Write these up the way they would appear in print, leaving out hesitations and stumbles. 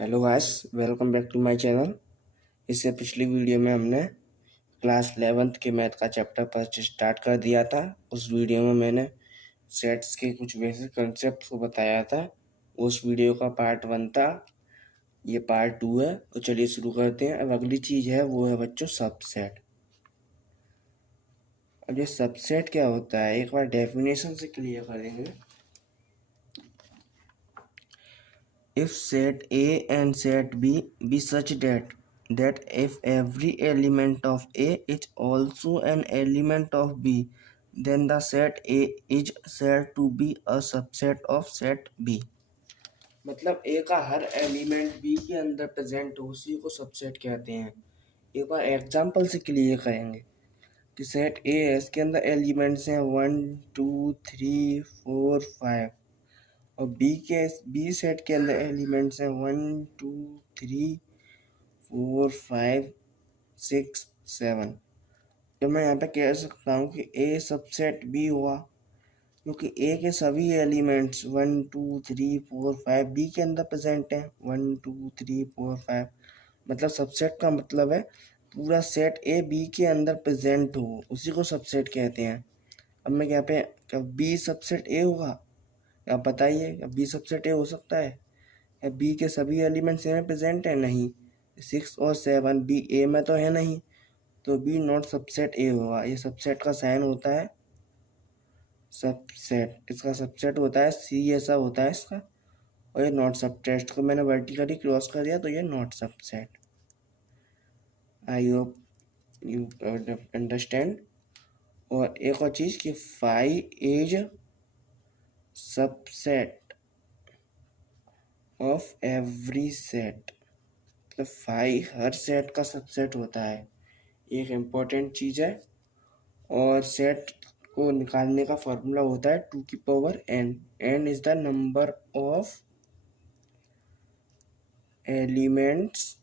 Hello guys, welcome back to my channel. इससे पिछली video में हमने क्लास 11th के मैथ का चैप्टर फर्स्ट स्टार्ट कर दिया था। उस वीडियो में मैंने सेट्स के कुछ बेसिक कंसेप्ट को बताया था। उस वीडियो का पार्ट 1 था, ये पार्ट 2 है। तो चलिए शुरू करते हैं। अब अगली चीज़ है वो है बच्चों सबसेट। अब ये सबसेट क्या होता है एक बार डेफिनेशन से क्लियर करेंगे। If set A and set B be such that if every element of A is also an element of B, then the set A is said to be a subset of set B। मतलब A का हर element B के अंदर present हो उसी को subset कहते हैं। एक बार एग्जांपल से क्लियर करेंगे कि सेट A है, इसके अंदर एलिमेंट्स हैं 1 2 3 4 5 और बी सेट के अंदर एलिमेंट्स हैं 1 2 3 4 5 6 7। तो मैं यहाँ पे कह सकता हूँ कि ए सबसेट बी हुआ क्योंकि ए के सभी एलिमेंट्स 1 2 3 4 5 बी के अंदर प्रेजेंट हैं 1 2 3 4 5। मतलब सबसेट का मतलब है पूरा सेट ए बी के अंदर प्रेजेंट हो, उसी को सबसेट कहते हैं। अब मैं यहाँ पे क्या बी सबसेट ए होगा? आप बताइए, बी सबसेट ए हो सकता है? या बी के सभी एलिमेंट्स ए में प्रेजेंट है? नहीं। 6 और 7 बी ए में तो है नहीं, तो बी नॉट सबसेट ए होगा। ये सबसेट का साइन होता है सबसेट, इसका सबसेट होता है सी, ऐसा होता है इसका। और ये नॉट सबसेट को मैंने वर्टिकली क्रॉस कर दिया तो ये not subset. I hope you understand. और एक और चीज़ कि five is subset of every set. मतलब फाइव हर सेट का सबसेट होता है, एक इम्पॉर्टेंट चीज़ है। और सेट को निकालने का फॉर्मूला होता है 2 की power n। n is the number of elements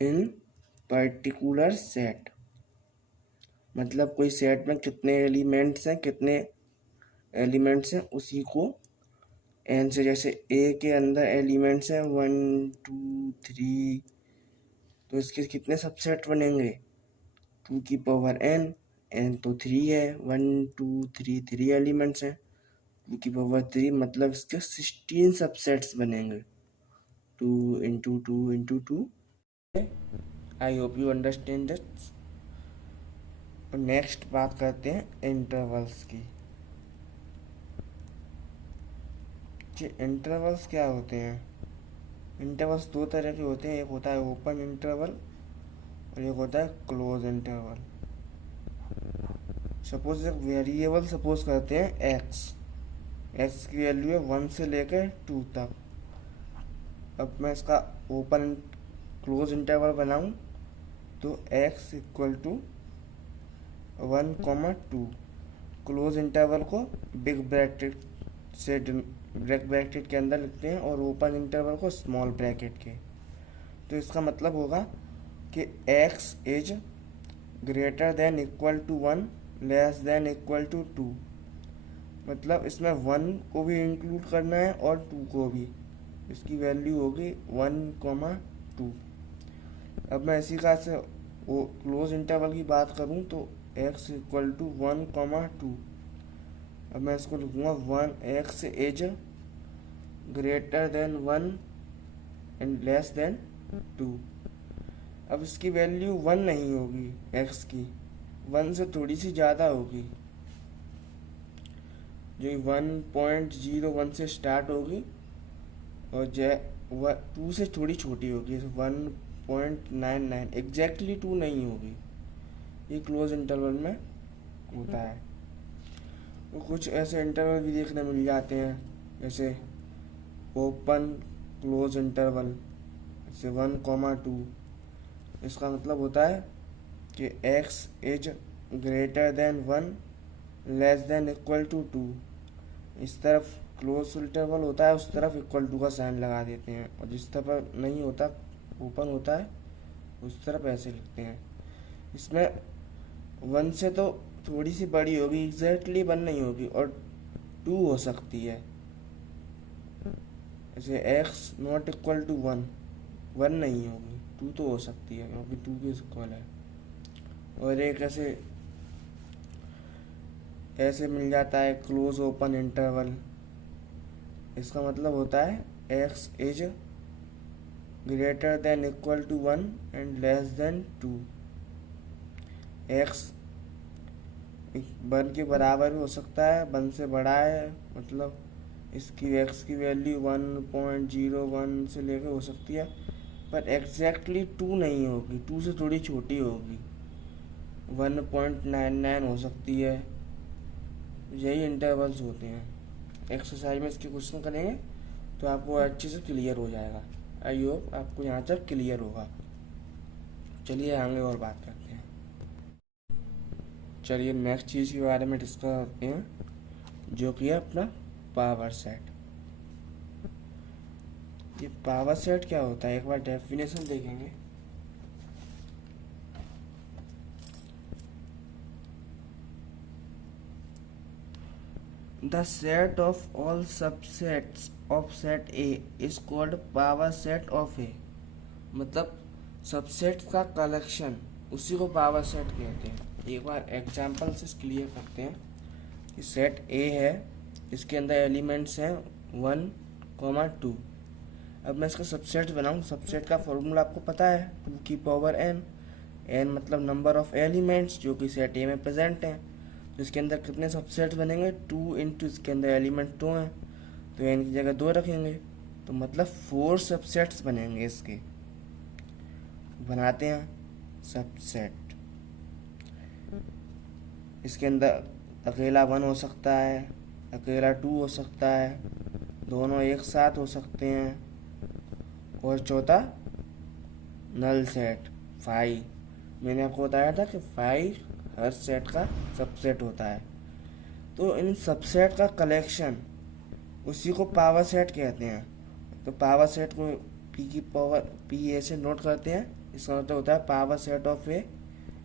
in particular set. मतलब कोई सेट में कितने एलिमेंट्स हैं उसी को n से, जैसे a के अंदर एलिमेंट्स हैं 1 2 3, तो इसके कितने सबसेट बनेंगे? 2 की पावर n, n तो 3 है, 1 2 3 3 एलिमेंट्स हैं, 2 की पावर 3 मतलब इसके 16 सबसेट्स बनेंगे। 2 into 2 into 2। I hope you understand that. और नेक्स्ट बात करते हैं इंटरवल्स की। जी, इंटरवल्स क्या होते हैं? इंटरवल्स दो तरह के होते हैं, एक होता है ओपन इंटरवल और एक होता है क्लोज इंटरवल। सपोज एक वेरिएबल सपोज करते हैं एक्स की वैल्यू है 1 से लेकर 2 तक। अब मैं इसका ओपन क्लोज इंटरवल बनाऊं तो x equal to 1,2। Close interval को बिग ब्रैकेट के अंदर लिखते हैं और ओपन इंटरवल को स्मॉल ब्रैकेट के। तो इसका मतलब होगा कि x is greater than equal to 1 less than equal to 2। मतलब इसमें 1 को भी इंक्लूड करना है और 2 को भी। इसकी वैल्यू होगी 1,2। अब मैं इसी का से क्लोज इंटरवल की बात करूं तो x इक्वल टू 1,2। अब मैं इसको लिखूंगा 1x is greater than 1 and less then 2। अब इसकी वैल्यू 1 नहीं होगी, x की 1 से थोड़ी सी ज़्यादा होगी, जो 1.01 से स्टार्ट होगी और 2 से थोड़ी छोटी होगी, 1.99। एग्जैक्टली 2 नहीं होगी। ये क्लोज इंटरवल में होता है। और कुछ ऐसे इंटरवल भी देखने मिल जाते हैं जैसे ओपन क्लोज इंटरवल, जैसे 1,2। इसका मतलब होता है कि x is greater than 1 less than equal to 2। इस तरफ क्लोज इंटरवल होता है, उस तरफ इक्वल टू का साइन लगा देते हैं, और जिस तरफ नहीं होता ओपन होता है उस तरफ ऐसे लिखते हैं। इसमें 1 से तो थोड़ी सी बड़ी होगी, एग्जैक्टली 1 नहीं होगी, और 2 हो सकती है। जैसे x not equal to one, one नहीं होगी, टू तो हो सकती है क्योंकि टू के इक्वल है। और एक ऐसे ऐसे मिल जाता है क्लोज ओपन इंटरवल, इसका मतलब होता है x is greater than equal to one and less than two. X one के बराबर भी हो सकता है, वन से बड़ा है, मतलब इसकी एक्स की वैल्यू 1.01 से लेकर हो सकती है, पर एग्जैक्टली टू नहीं होगी, टू से थोड़ी छोटी होगी, 1.99 हो सकती है। यही इंटरवल्स होते हैं। एक्सरसाइज में इसके क्वेश्चन करेंगे तो आपको अच्छे से क्लियर हो जाएगा। आई होप आपको यहाँ तक क्लियर होगा। चलिए आगे और बात करते हैं। चलिए नेक्स्ट चीज़ के बारे में डिस्कस करते हैं, जो कि है अपना पावर सेट। ये पावर सेट क्या होता है, एक बार डेफिनेशन देखेंगे। The set of all subsets of set A is called power set of A। मतलब सबसेट का कलेक्शन, उसी को पावर सेट कहते हैं। एक बार एग्जांपल से क्लियर करते हैं कि सेट A है, इसके अंदर एलिमेंट्स हैं 1, 2। अब मैं इसका सबसेट बनाऊँ, सबसेट का फॉर्मूला आपको पता है, 2 की पावर n। n मतलब नंबर ऑफ एलिमेंट्स जो कि सेट A में प्रेजेंट हैं। तो इसके अंदर कितने सबसेट बनेंगे, 2 इंटू इसके अंदर एलिमेंट 2 हैं, तो n की जगह 2 रखेंगे, तो मतलब 4 सबसेट्स बनेंगे। इसके बनाते हैं सबसेट। इसके अंदर अकेला 1 हो सकता है, अकेला 2 हो सकता है, दोनों एक साथ हो सकते हैं, और चौथा नल सेट 5। मैंने आपको बताया था कि 5 हर सेट का सबसेट होता है। तो इन सबसेट का कलेक्शन, उसी को पावर सेट कहते हैं। तो पावर सेट को p की पावर p a से नोट करते हैं। इसका मतलब होता है power set of A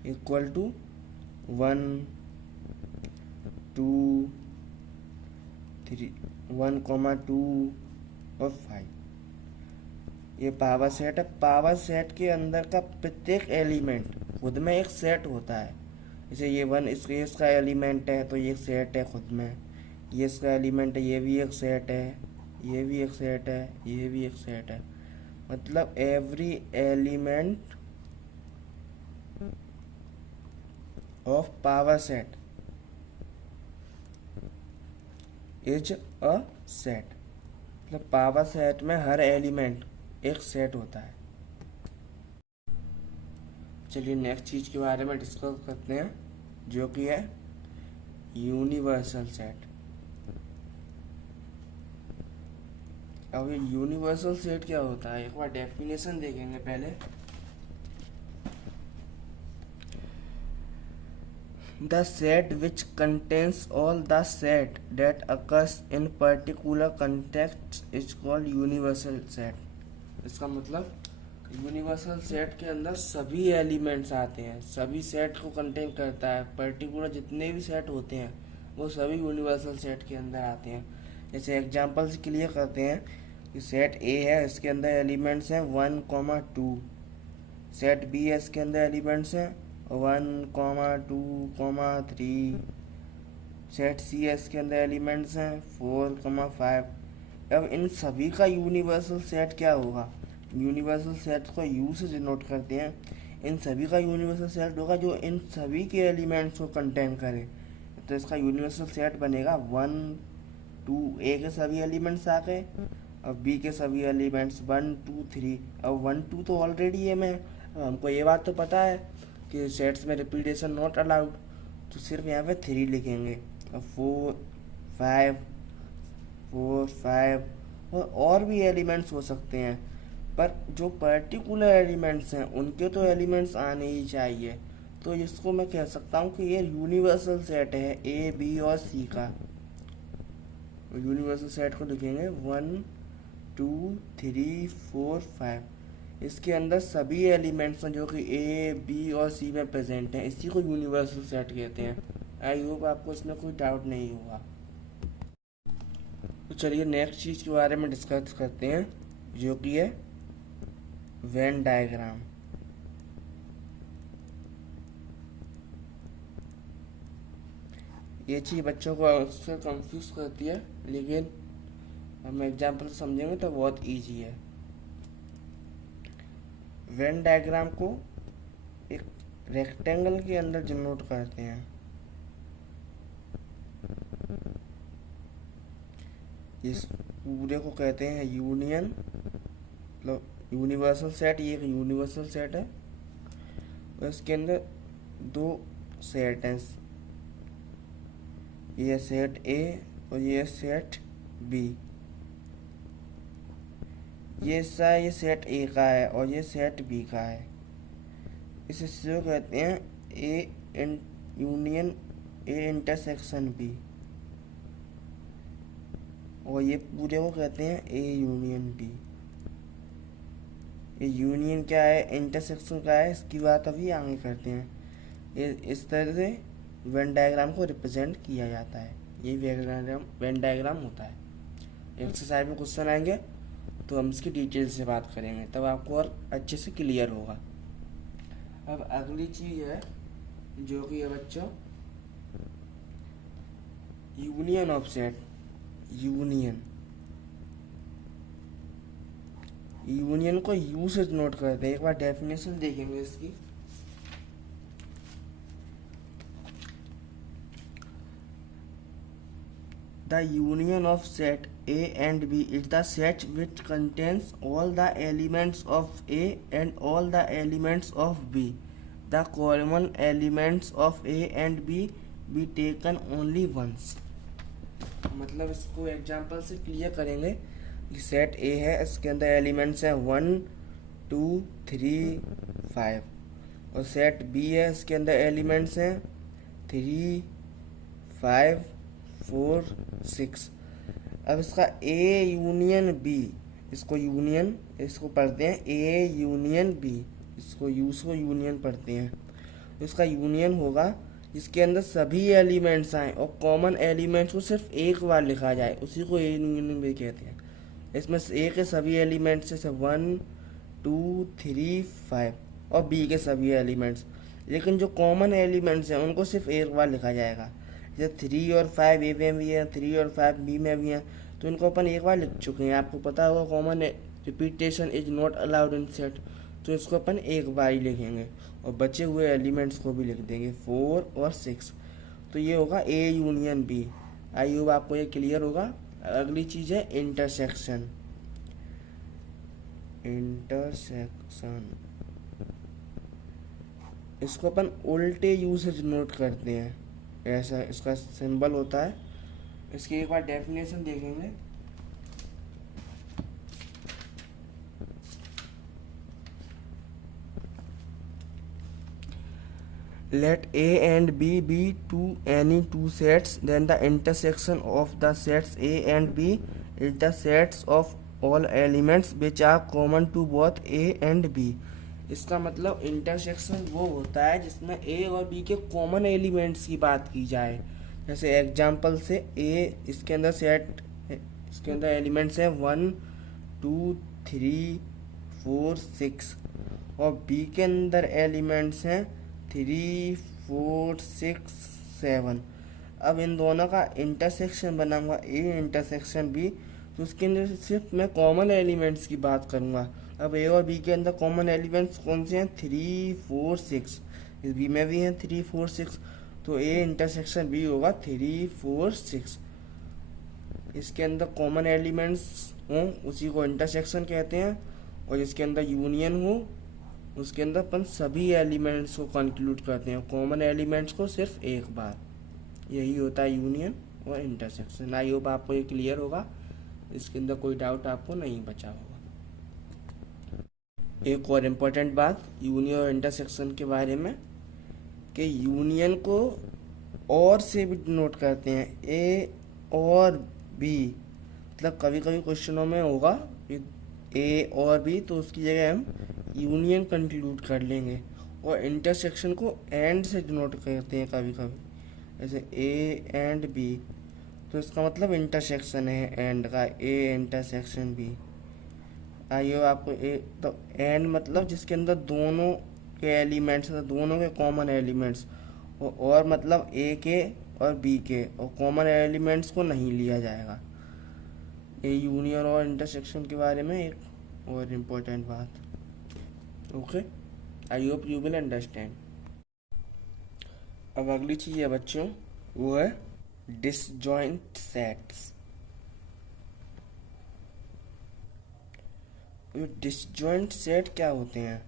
equal to 1, 2, 3, 1,2 और 5। ये पावर सेट है। पावर सेट के अंदर का प्रत्येक एलिमेंट खुद में एक सेट होता है। जैसे ये 1 इसका एलिमेंट है, तो ये सेट है खुद में। ये इसका एलिमेंट है, ये भी एक सेट है, ये भी एक सेट है, ये भी एक सेट है। मतलब every element of power set is a set. मतलब पावर सेट में हर एलिमेंट एक सेट होता है। चलिए नेक्स्ट चीज के बारे में डिस्कस करते हैं, जो कि है यूनिवर्सल सेट। अब ये यूनिवर्सल सेट क्या होता है, एक बार डेफिनेशन देखेंगे पहले। The set which contains all the set that occurs in particular context is called universal set। इसका मतलब यूनिवर्सल सेट के अंदर सभी एलिमेंट्स आते हैं, सभी सेट को कंटेन करता है। पर्टिकुलर जितने भी सेट होते हैं वो सभी यूनिवर्सल सेट के अंदर आते हैं। जैसे एग्जांपल से क्लियर करते हैं कि सेट ए है, इसके अंदर एलिमेंट्स हैं 1,2। सेट बी है, इसके अंदर एलिमेंट्स हैं 1,2,3। सेट सी है, इसके अंदर एलिमेंट्स हैं 4,5। अब इन सभी का यूनिवर्सल सेट क्या होगा, यूनिवर्सल सेट को यू से डिनोट करते हैं। इन सभी का यूनिवर्सल सेट होगा जो इन सभी के एलिमेंट्स को कंटेन करे। तो इसका यूनिवर्सल सेट बनेगा 1, 2 ए के सभी एलिमेंट्स आ गए, और बी के सभी एलिमेंट्स 1, 2, 3। अब 1, 2 तो ऑलरेडी है में, हमको ये बात तो पता है कि सेट्स में रिपीटेशन नॉट अलाउड, तो सिर्फ यहाँ पे 3 लिखेंगे। अब 4, 5 और भी एलिमेंट्स हो सकते हैं, पर जो पर्टिकुलर एलिमेंट्स हैं उनके तो एलिमेंट्स आने ही चाहिए। तो इसको मैं कह सकता हूँ कि ये यूनिवर्सल सेट है ए, बी और सी का। यूनिवर्सल सेट को लिखेंगे 1, 2, 3, 4, 5। इसके अंदर सभी एलिमेंट्स हैं जो कि ए, बी और सी में प्रेजेंट हैं, इसी को यूनिवर्सल सेट कहते हैं। आई होप आपको इसमें कोई डाउट नहीं होगा। तो चलिए नेक्स्ट चीज़ के बारे में डिस्कस करते हैं, जो कि है वेन डायग्राम। ये चीज़ बच्चों को अक्सर कंफ्यूज करती है, लेकिन हम एग्जाम्पल से समझेंगे तो बहुत इजी है। वेन डायग्राम को एक रेक्टेंगल के अंदर डिनोट करते हैं। इस पूरे को कहते हैं यूनियन, मतलब यूनिवर्सल सेट। ये एक यूनिवर्सल सेट है और इसके अंदर दो सेट हैं, ये सेट ए और ये सेट बी। ये सेट ए का है और ये सेट बी का है। इस हिस्से को कहते हैं A union A intersection B, और ये पूरे को कहते हैं ए यूनियन बी। ये यूनियन क्या है, इंटरसेक्शन क्या है, इसकी बात अभी आगे करते हैं। ये इस तरह से वेन डायग्राम को रिप्रेजेंट किया जाता है। ये वेन डायग्राम होता है। एक्सरसाइज में क्वेश्चन आएंगे तो हम इसकी डिटेल से बात करेंगे, तब आपको और अच्छे से क्लियर होगा। अब अगली चीज़ है जो कि है बच्चों यूनियन ऑफ सेट। यूनियन को यू से नोट करते हैं। एक बार डेफिनेशन देखेंगे इसकी। The union of set A and B is the set which contains all the elements of A and all the elements of B. The common elements of A and B be taken only once. मतलब इसको example से clear करेंगे कि set A है, इसके अंदर elements हैं 1 2 3 5, और सेट बी है, इसके अंदर एलिमेंट्स हैं 3 5 4 6। अब इसका ए यूनियन बी, इसको पढ़ते हैं ए यूनियन बी, इसको यूनियन पढ़ते हैं। तो इसका यूनियन होगा जिसके अंदर सभी एलिमेंट्स आए और कॉमन एलिमेंट्स को सिर्फ एक बार लिखा जाए, उसी को ए यूनियन बी कहते हैं। इसमें ए के सभी एलिमेंट्स जैसे 1 2 3 5 और बी के सभी एलिमेंट्स, लेकिन जो कॉमन एलिमेंट्स हैं उनको सिर्फ एक बार लिखा जाएगा। जैसे 3 और 5 ए में भी है, 3 और 5 बी में भी हैं, तो इनको अपन एक बार लिख चुके हैं। आपको पता होगा common repetition is not allowed in set, तो इसको अपन एक बार ही लिखेंगे और बचे हुए एलिमेंट्स को भी लिख देंगे 4 और 6। तो ये होगा A union B. I hope आपको ये क्लियर होगा। अगली चीज़ है इंटरसेक्शन। इसको अपन उल्टे यू से नोट करते हैं, ऐसा इसका सिंबल होता है। इसकी एक बार डेफिनेशन देखेंगे। Let A and B be any two sets, then the intersection of the sets A and B is the sets of all elements which are common to both A and B. इसका मतलब intersection वो होता है जिसमें A और B के common elements की बात की जाए। जैसे एग्जांपल से इसके अंदर एलिमेंट्स हैं 1 2 3 4 6, और B के अंदर एलिमेंट्स हैं 3 4 6 7। अब इन दोनों का इंटरसेक्शन बनाऊंगा ए इंटरसेक्शन बी, तो उसके अंदर सिर्फ मैं कॉमन एलिमेंट्स की बात करूंगा। अब ए और बी के अंदर कॉमन एलिमेंट्स कौन से हैं, 3 4 6। इस बी में भी हैं 3 4 6, तो ए इंटरसेक्शन बी होगा 3 4 6। इसके अंदर कॉमन एलिमेंट्स हों उसी को इंटरसेक्शन कहते हैं, और जिसके अंदर यूनियन हो उसके अंदर अपन सभी एलिमेंट्स को कंक्लूड करते हैं, कॉमन एलिमेंट्स को सिर्फ एक बार। यही होता है यूनियन और इंटरसेक्शन। आई होप आपको ये क्लियर होगा, इसके अंदर कोई डाउट आपको नहीं बचा होगा। एक और इम्पोर्टेंट बात यूनियन और इंटरसेक्शन के बारे में, कि यूनियन को और से भी डिनोट करते हैं, ए और बी। मतलब कभी कभी क्वेश्चनों में होगा ए और बी, तो उसकी जगह हम यूनियन कंक्लूड कर लेंगे, और इंटरसेक्शन को एंड से डिनोट करते हैं कभी कभी, जैसे ए एंड बी। तो इसका मतलब इंटरसेक्शन है एंड का, ए इंटरसेक्शन बी। आइए आपको ए, तो एंड मतलब जिसके अंदर दोनों के एलिमेंट्स, दोनों के कॉमन एलिमेंट्स, और मतलब ए के और बी के और कॉमन एलिमेंट्स को नहीं लिया जाएगा। ये यूनियन और इंटरसेक्शन के बारे में एक और इम्पोर्टेंट बात। Okay, I hope you will understand. अब अगली चीज़ है बच्चों, वो है डिसजॉइंट सेट्स। ये डिसजॉइंट सेट क्या होते हैं?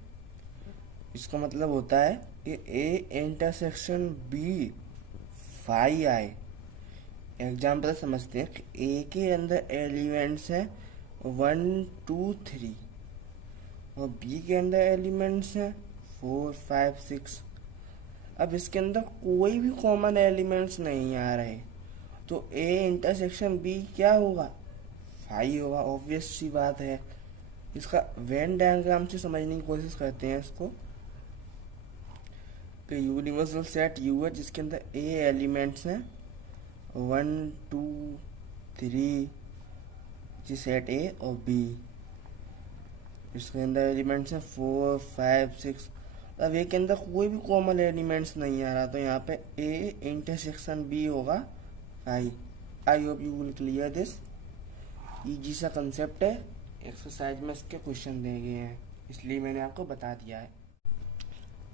इसका मतलब होता है कि A intersection B phi I. Example समझते हैं कि ए के अंदर एलिमेंट्स हैं 1 2 3 और बी के अंदर एलिमेंट्स हैं 4 5 6। अब इसके अंदर कोई भी कॉमन एलिमेंट्स नहीं आ रहे, तो ए इंटरसेक्शन बी क्या होगा? फाई होगा। ऑब्वियस सी बात है। इसका वेन डायग्राम से समझने की कोशिश करते हैं इसको, कि यूनिवर्सल सेट यू है जिसके अंदर ए एलिमेंट्स हैं 1 2 3, जी सेट ए और बी। इसके अंदर एलिमेंट्स हैं 4 5 6। अब ए के अंदर कोई भी कॉमन एलिमेंट्स नहीं आ रहा, तो यहाँ पे ए इंटरसेक्शन बी होगा I. I hope you will clear this. Easy सा कंसेप्ट है, एक्सरसाइज में इसके क्वेश्चन दिए गए हैं, इसलिए मैंने आपको बता दिया है।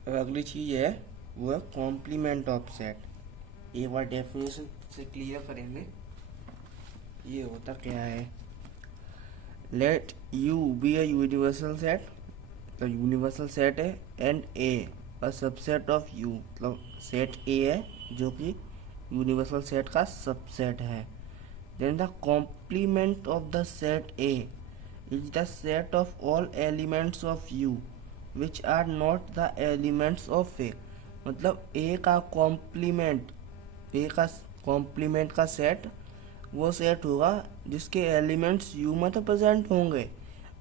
अब अगली चीज़ है वो है कॉम्प्लीमेंट ऑफ सेट। एक बार डेफिनेशन से क्लियर करेंगे। ये होता क्या है? Let U be a universal set, तो यूनिवर्सल सेट है, and A uh subset of U, मतलब सेट ए है जो कि यूनिवर्सल सेट का सबसेट है। Then the complement of the set A is the set of all elements of U which are not the elements of A. मतलब A का complement, ए का complement का सेट वो सेट होगा जिसके एलिमेंट्स यू में तो प्रेजेंट होंगे,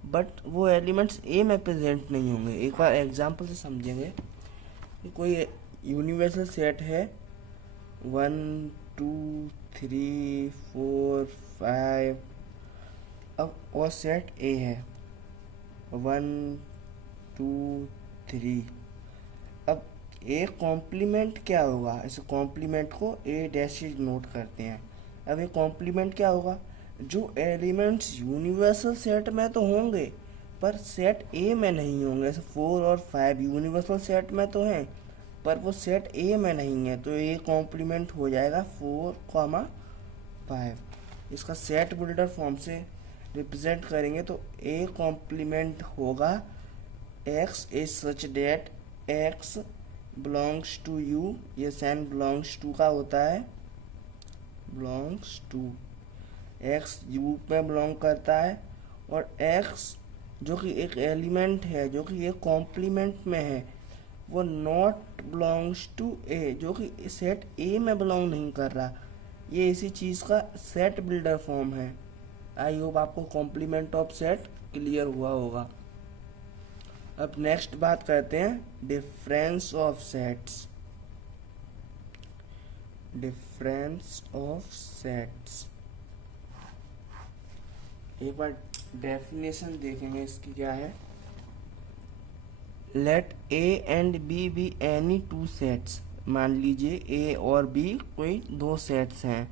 बट वो एलिमेंट्स ए में प्रेजेंट नहीं होंगे। एक बार एग्जांपल से समझेंगे कि कोई यूनिवर्सल सेट है 1 2 3 4 5, अब वो सेट ए है 1 2 3। अब ए कॉम्प्लीमेंट क्या होगा? इस कॉम्प्लीमेंट को ए डैश नोट करते हैं। अब ये कॉम्प्लीमेंट क्या होगा? जो एलिमेंट्स यूनिवर्सल सेट में तो होंगे पर सेट ए में नहीं होंगे। जैसे 4 और 5 यूनिवर्सल सेट में तो हैं पर वो सेट ए में नहीं है, तो ए कॉम्प्लीमेंट हो जाएगा 4 5। इसका सेट बिल्डर फॉर्म से रिप्रेजेंट करेंगे तो ए कॉम्प्लीमेंट होगा x is such that x belongs to U. ये साइन बिलोंग्स टू का होता है, बिलोंग्स टू, एक्स यू में बिलोंग करता है, और एक्स जो कि एक एलिमेंट है जो कि ये कॉम्प्लीमेंट में है, वो नॉट बिलोंग्स टू ए, जो कि सेट ए में बिलोंग नहीं कर रहा। ये इसी चीज़ का सेट बिल्डर फॉर्म है। आई होप आपको कॉम्प्लीमेंट ऑफ सेट क्लियर हुआ होगा। अब नेक्स्ट बात करते हैं difference of sets. Difference of sets, एक बार डेफिनेशन देखेंगे इसकी क्या है। Let A and B be any two sets. मान लीजिए ए और बी कोई दो सेट्स हैं।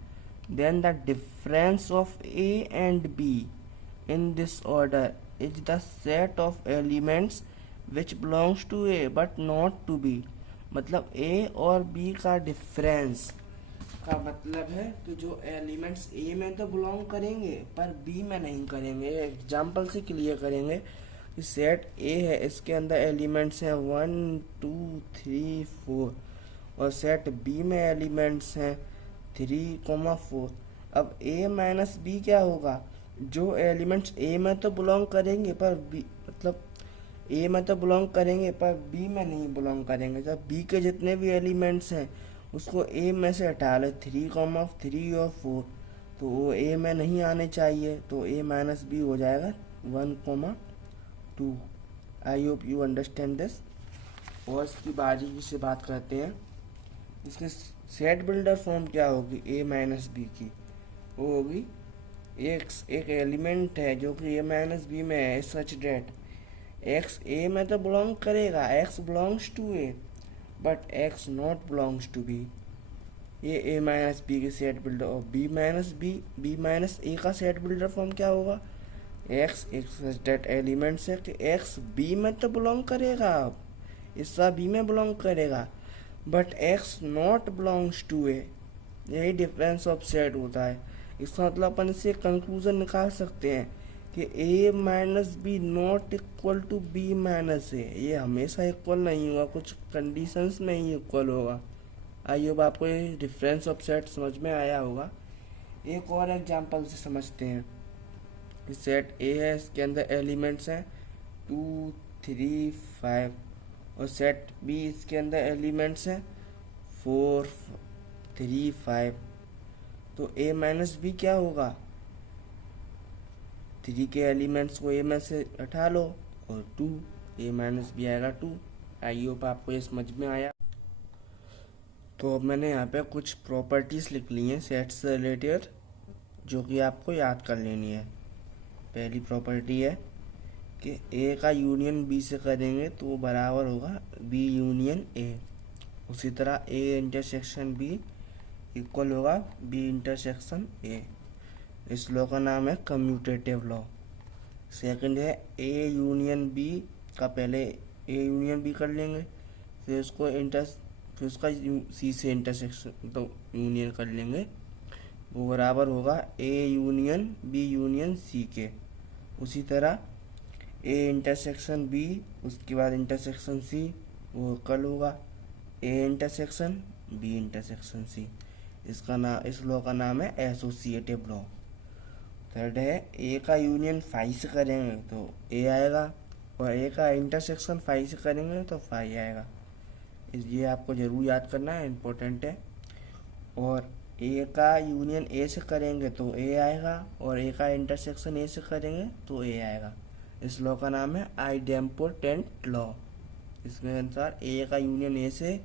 Then the difference of A and B in this order is the set of elements which belongs to A but not to be. मतलब ए और B का difference का मतलब है कि जो एलिमेंट्स ए में तो बिलोंग करेंगे पर बी में नहीं करेंगे। एग्जाम्पल से क्लियर करेंगे कि सेट ए है, इसके अंदर एलिमेंट्स हैं 1 2 3 4, और सेट बी में एलिमेंट्स हैं 3 4। अब ए माइनस बी क्या होगा? जो एलिमेंट्स ए में तो बिलोंग करेंगे पर बी, मतलब ए में तो बिलोंग करेंगे पर बी में नहीं बिलोंग करेंगे। जब बी के जितने भी एलिमेंट्स हैं उसको ए में से हटा लो, 3 3 और 4, तो वो ए में नहीं आने चाहिए, तो ए माइनस बी हो जाएगा 1 2। आई होप यू अंडरस्टैंड दिस। और इसकी बारीकी से बात करते हैं, इसके सेट बिल्डर फॉर्म क्या होगी ए माइनस बी की। वो होगी एक्स एक एलिमेंट है जो कि ए माइनस बी में है सच डेट एक्स ए में तो बिलोंग करेगा, x belongs to A, but x not belongs to B. ये ए माइनस बी की सेट बिल्डर और बी माइनस ए का सेट बिल्डर फॉर्म क्या होगा, एक्स एक सच डेट एलिमेंट्स है कि एक्स बी में तो बिलोंग करेगा, अब इसका बी में बिलोंग करेगा, but x not belongs to A. यही डिफरेंस ऑफ सेट होता है। इसका मतलब अपन इससे कंक्लूजन निकाल सकते हैं कि A minus B not equal to B minus A. ये हमेशा इक्वल नहीं होगा, कुछ कंडीशंस में ही इक्वल होगा। आई होप आपको ये डिफरेंस ऑफ सेट समझ में आया होगा। एक और एग्जांपल से समझते हैं। सेट ए है, इसके अंदर एलिमेंट्स हैं 2 3 5 और सेट बी इसके अंदर एलिमेंट्स हैं 4 3 5। तो ए माइनस बी क्या होगा, 3 के एलिमेंट्स को ए में से हटा लो और 2, ए माइनस बी आएगा 2। आई होप आपको ये समझ में आया। तो अब मैंने यहाँ पे कुछ प्रॉपर्टीज लिख ली हैं सेट से रिलेटेड जो कि आपको याद कर लेनी है। पहली प्रॉपर्टी है कि ए का यूनियन बी से करेंगे तो वो बराबर होगा बी यूनियन ए। उसी तरह ए इंटरसेक्शन बी इक्वल होगा बी इंटरसेक्शन ए। इस लॉ का नाम है कम्यूटेटिव लॉ। सेकंड है ए यूनियन बी का पहले ए यूनियन बी कर लेंगे, फिर उसका सी से इंटरसेक्शन तो यूनियन कर लेंगे, वो बराबर होगा A union B union C के। उसी तरह ए इंटरसेक्शन बी उसके बाद इंटरसेक्शन सी वो कल होगा A intersection B intersection C. इस लॉ का नाम है एसोसिएटिव लॉ। थर्ड है ए का यूनियन फाई से करेंगे तो ए आएगा और ए का इंटरसेक्शन फाई से करेंगे तो फाई आएगा। ये आपको जरूर याद करना है, इम्पोर्टेंट है। और ए का यूनियन ए से करेंगे तो ए आएगा और ए का इंटरसेक्शन ए से करेंगे तो ए आएगा। इस लॉ का नाम है आइडेम्पोटेंट लॉ। इसके अनुसार ए का यूनियन ए से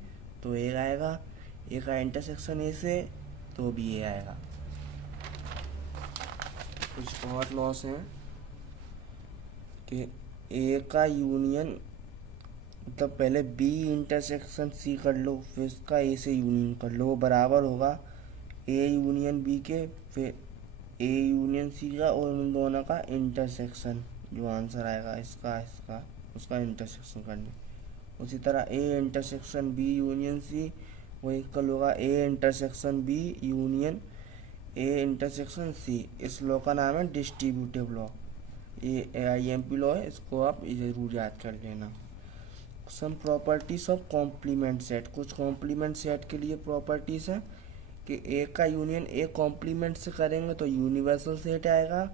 तो ए आएगा, ए का इंटरसेक्शन ए से तो भी ए आएगा। कुछ और लॉस हैं कि ए का यूनियन मतलब पहले बी इंटरसेक्शन सी कर लो फिर उसका ए से यूनियन कर लो, वो बराबर होगा ए यूनियन बी के फिर ए यूनियन सी का और उन दोनों का इंटरसेक्शन। जो आंसर आएगा इसका उसका इंटरसेक्शन करने। उसी तरह A intersection B union C वो इक्वल होगा A intersection B union A intersection C. इस लॉ का नाम है डिस्ट्रीब्यूटिव लॉ। ये AIMP लॉ है, इसको आप जरूर याद कर लेना। Some properties of complement set. कुछ कॉम्प्लीमेंट सेट के लिए प्रॉपर्टीज हैं कि ए का यूनियन ए कॉम्प्लीमेंट से करेंगे तो यूनिवर्सल सेट आएगा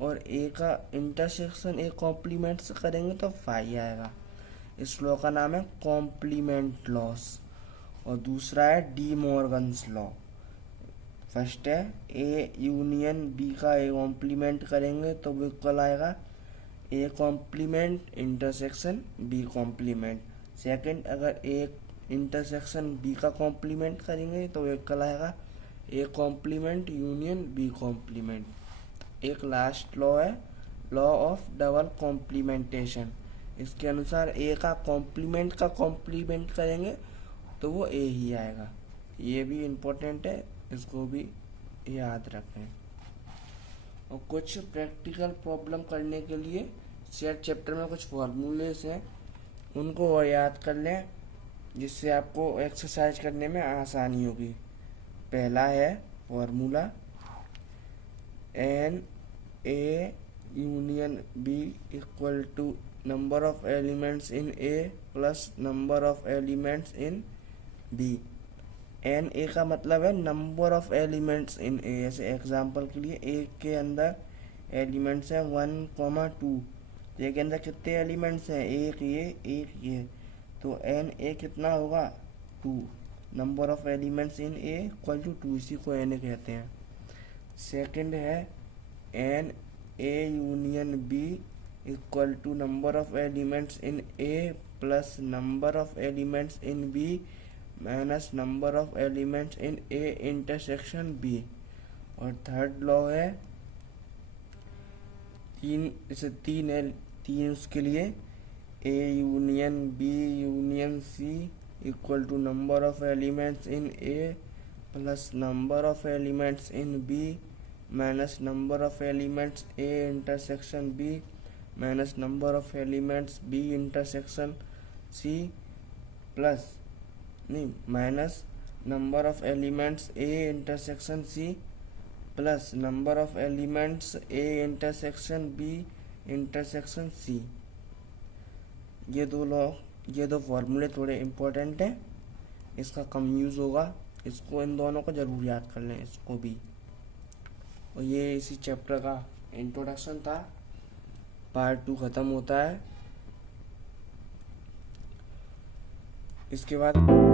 और ए का इंटरसेक्शन ए कॉम्प्लीमेंट से करेंगे तो फाई आएगा। इस लॉ का नाम है कॉम्प्लीमेंट लॉस। और दूसरा है डी मॉर्गन्स लॉ। फर्स्ट है ए यूनियन बी का ए कॉम्प्लीमेंट करेंगे तो वो इक्वल आएगा A complement intersection B complement. Second अगर ए इंटरसेक्शन बी का कॉम्प्लीमेंट करेंगे तो एक कल आएगा A complement union B complement. एक लास्ट लॉ है लॉ ऑफ डबल कॉम्प्लीमेंटेशन। इसके अनुसार ए का कॉम्प्लीमेंट करेंगे तो वो ए ही आएगा। ये भी इम्पोर्टेंट है, इसको भी याद रखें। और कुछ प्रैक्टिकल प्रॉब्लम करने के लिए सेट चैप्टर में कुछ फॉर्मूलेस हैं, उनको याद कर लें जिससे आपको एक्सरसाइज करने में आसानी होगी। पहला है formula N A union B equal to number of elements in A plus number of elements in B. N A का मतलब है number of elements in A. जैसे एग्जांपल के लिए ए के अंदर एलिमेंट्स हैं 1,2। ए के अंदर कितने एलिमेंट्स हैं, एक ये तो एन ए कितना होगा 2। Number of elements in A equal to 2, इसी को एन ए कहते हैं। सेकंड है N A union B equal to number of elements in A plus number of elements in B minus number of elements in A intersection B. और third law है तीन उसके लिए A union B union C equal to number of elements in A plus number of elements in B minus number of elements A intersection B minus number of elements B intersection C plus नहीं minus number of elements A intersection C plus number of elements A intersection B intersection C. ये दो फॉर्मूले थोड़े important हैं, इसका कम use होगा, इसको इन दोनों को ज़रूर याद कर लें, इसको भी। और ये इसी चैप्टर का इंट्रोडक्शन था। पार्ट 2 ख़त्म होता है इसके बाद।